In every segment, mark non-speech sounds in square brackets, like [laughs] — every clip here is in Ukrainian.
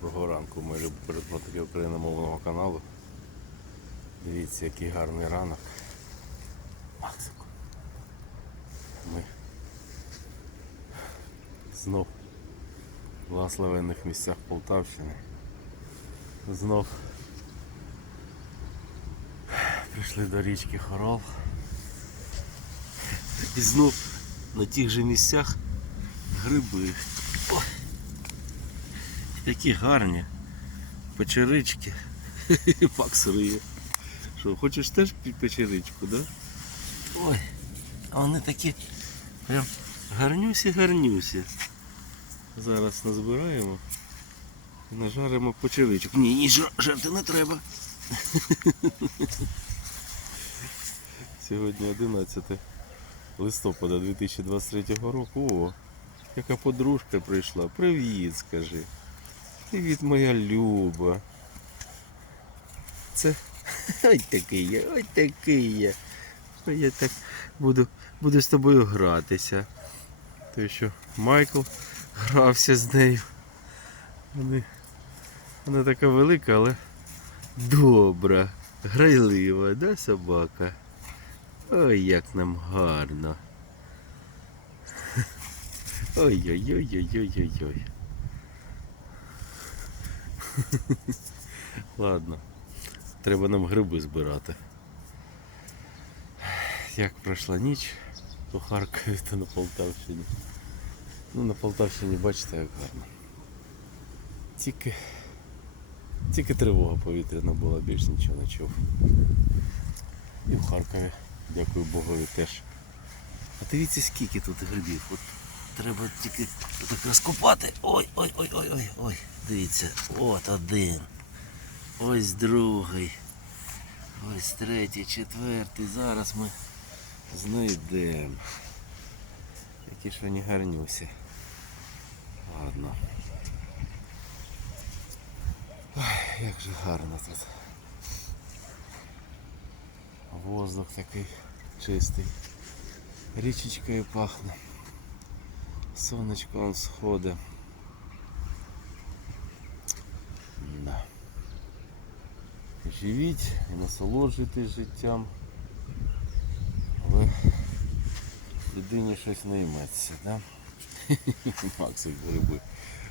Доброго ранку, любі передплатники україномовного каналу. Дивіться, який гарний ранок. Максику. Ми знов в благословенних місцях Полтавщини. Знов прийшли до річки Хорол. І знов на тих же місцях гриби. Які гарні печерички. [laughs] Макс риє. Що, хочеш теж печеричку, да? Ой, а вони такі прям гарнюсі-гарнюсі. Зараз назбираємо і нажаримо печеричок. Ні, ні, жар- жарти не треба. [laughs] Сьогодні 11 листопада 2023 року. О, яка подружка прийшла. Привіт, скажи. Привіт, моя Люба. Це [laughs] ой такий я, ой такий я. Я так буду, буду з тобою гратися. Той що Майкл грався з нею. Вони, вона така велика, але добра, грайлива, да, собака? Ой, як нам гарно. [laughs] Ой-ой-ой-ой-ой-ой-ой. [laughs] Ладно, треба нам гриби збирати. Як пройшла ніч у Харкові та на Полтавщині. Ну, на Полтавщині бачите, як гарно. Тільки, тільки тривога повітряна була, більш нічого не чув. І в Харкові, дякую Богові, теж. А дивіться, скільки тут грибів. От треба тільки так розкопати. Ой, ой, ой, ой, ой, ой. Дивіться, от один. Ось другий. Ось третій, четвертий. Зараз ми знайдемо. Які ж вони гарнюсі. Ладно. Ой, як же гарно тут. Воздух такий чистий. Річечкою пахне. Сонечко он сходить. Да. Живіть і насолоджуйтесь життям. Але людині щось не йметься, да? [laughs] Максик гриби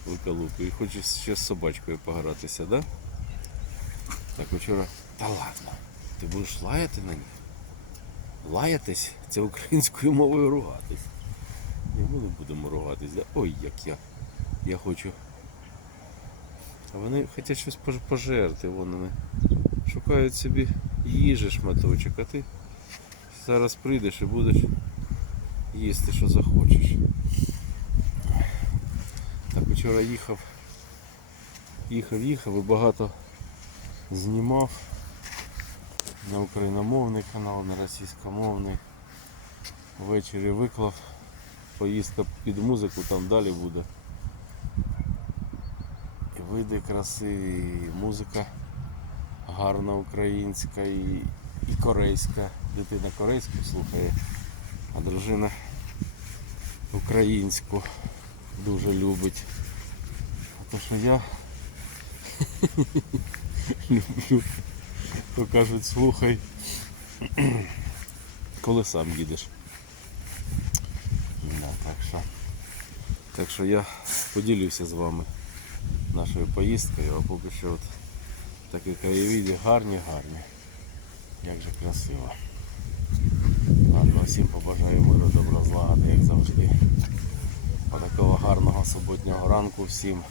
виколупує. І хоче ще з собачкою погратися, да? Так вчора. Та ладно. Ти будеш лаяти на них? Лаятись це українською мовою ругатись. І ми не будемо ругатись. Да? Ой, як я. Я хочу. А вони хочуть щось пожерти, вон вони. Шукають собі їжі шматочок, а ти зараз прийдеш і будеш їсти, що захочеш. Так вчора їхав, їхав, їхав і багато знімав на україномовний канал, на російськомовний. Ввечері виклав. Поїздка під музику, там далі буде. І види красиві, і музика гарна українська і, і корейська. Дитина корейську слухає, а дружина українську дуже любить. А то що я [laughs] люблю, то кажуть, слухай, [clears throat] коли сам їдеш. Так, що, так що я поділюся з вами нашою поїздкою, а поки що от такі краєвиди гарні, гарні. Як же красиво. Ладно, всім побажаю миру, добра злагоди, як завжди. А такого гарного суботнього ранку всім.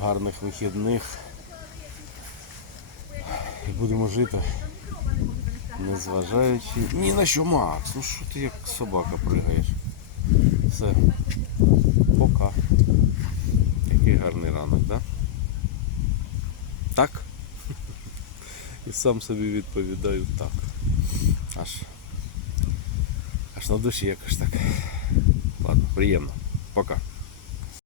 Гарних вихідних. І будемо жити. Незважаючи ні на що, Макс, ну що ти як собака пригаєш? Все. Пока. Який гарний ранок, да? Так? І сам собі відповідаю так. Аж. Аж на душі якось так. Ладно, приємно. Пока.